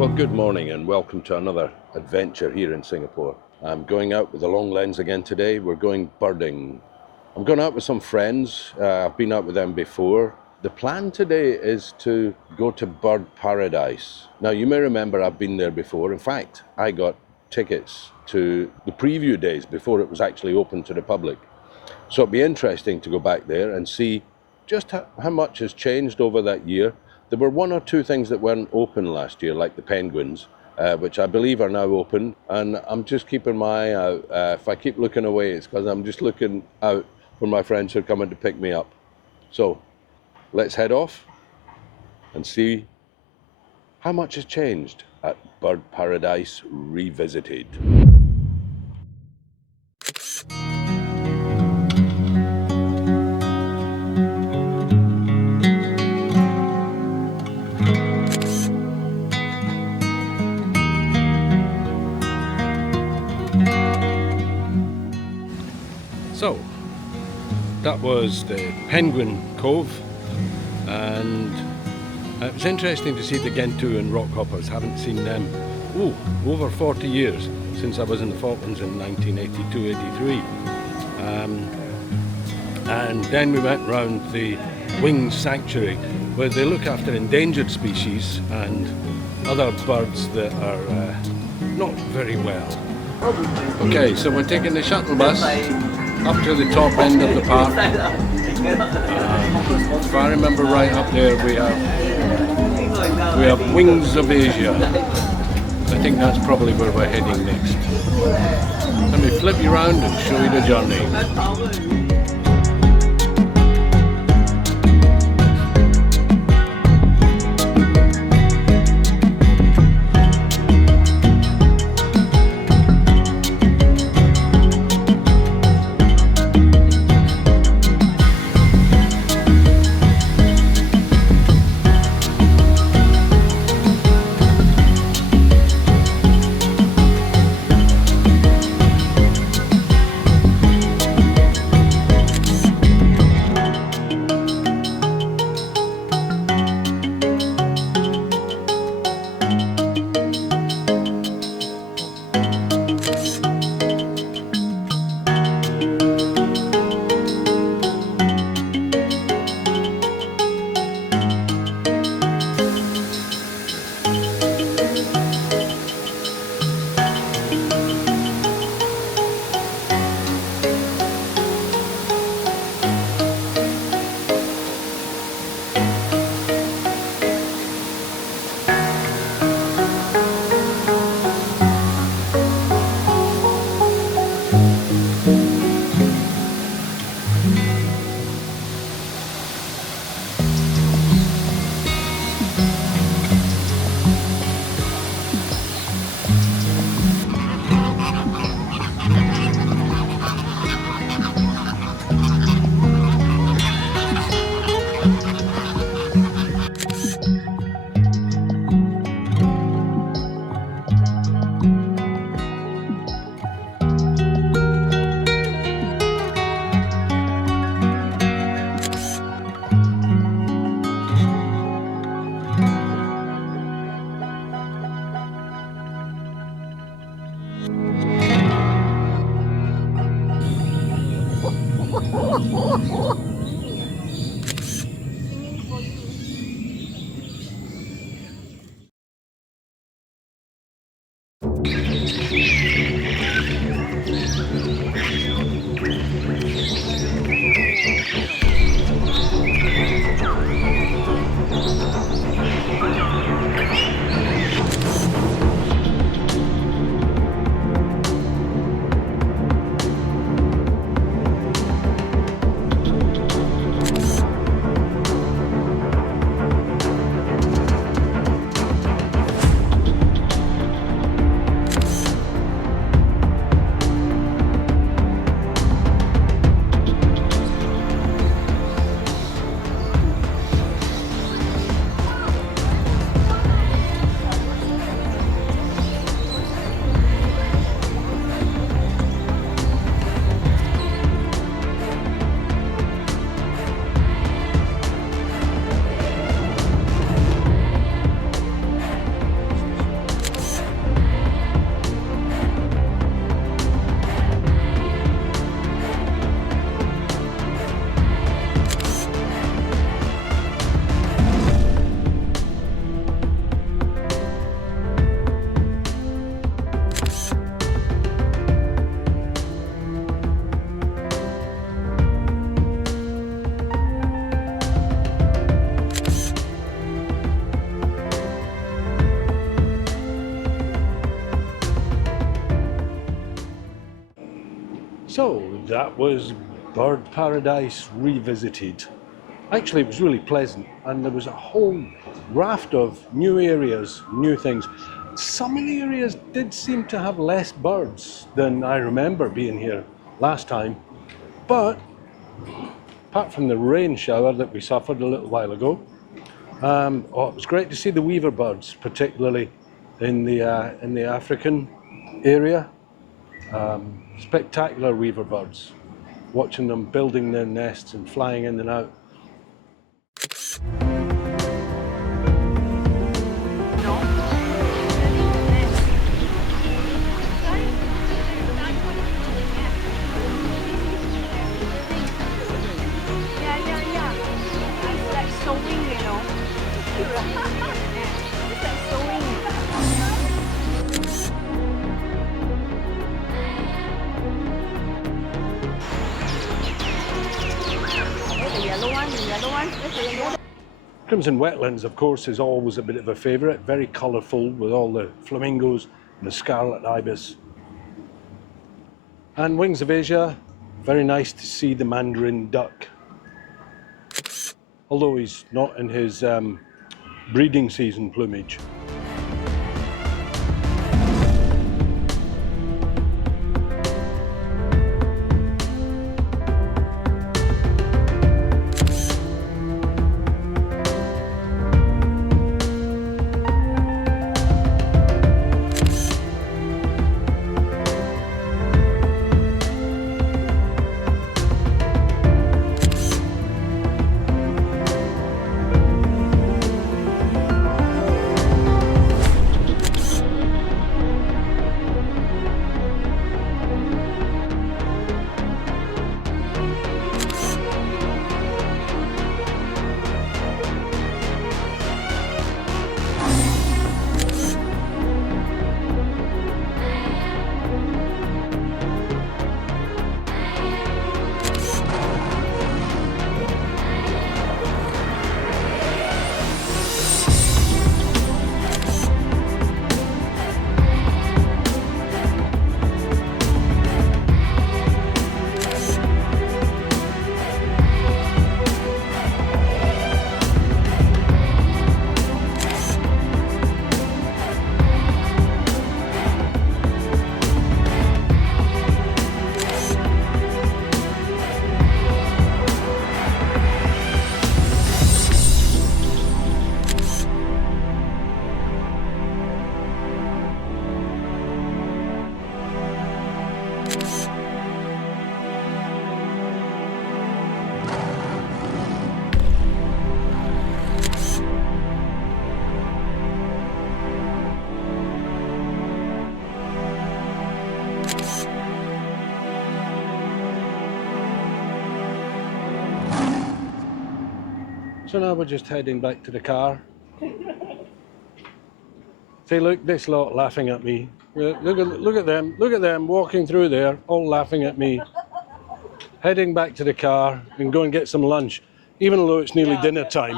Well, good morning and welcome to another adventure here in Singapore. I'm going out with a long lens again today. We're going birding. I'm going out with some friends. I've been out with them before. The plan today is to go to Bird Paradise. Now, you may remember I've been there before. In fact, I got tickets to the preview days before it was actually open to the public. So it'd be interesting to go back there and see just how much has changed over that year. There were one or two things that weren't open last year, like the penguins, which I believe are now open. And I'm just keeping my eye out. If I keep looking away, it's because I'm just looking out for my friends who are coming to pick me up. So let's head off and see how much has changed at Bird Paradise Revisited. So, that was the Penguin Cove, and it was interesting to see the Gentoo and rockhoppers. Haven't seen them, over 40 years since I was in the Falklands in 1982-83. And then we went round the Wings Sanctuary, where they look after endangered species and other birds that are not very well. Okay, so we're taking the shuttle bus up to the top end of the park. If I remember right, up there we have Wings of Asia. I think that's probably where we're heading next. Let me flip you around and show you the journey. So that was Bird Paradise Revisited. Actually, it was really pleasant, and there was a whole raft of new areas, new things. Some of the areas did seem to have less birds than I remember being here last time, but apart from the rain shower that we suffered a little while ago, it was great to see the weaver birds, particularly in the African area. Spectacular weaver birds, watching them building their nests and flying in and out. Crimson Wetlands, of course, is always a bit of a favourite, very colourful with all the flamingos and the Scarlet Ibis. And Wings of Asia, very nice to see the mandarin duck. Although he's not in his breeding season plumage. So now we're just heading back to the car. See, look, this lot laughing at me. Look at them walking through there, all laughing at me. Heading back to the car and go and get some lunch, even though it's nearly dinner time.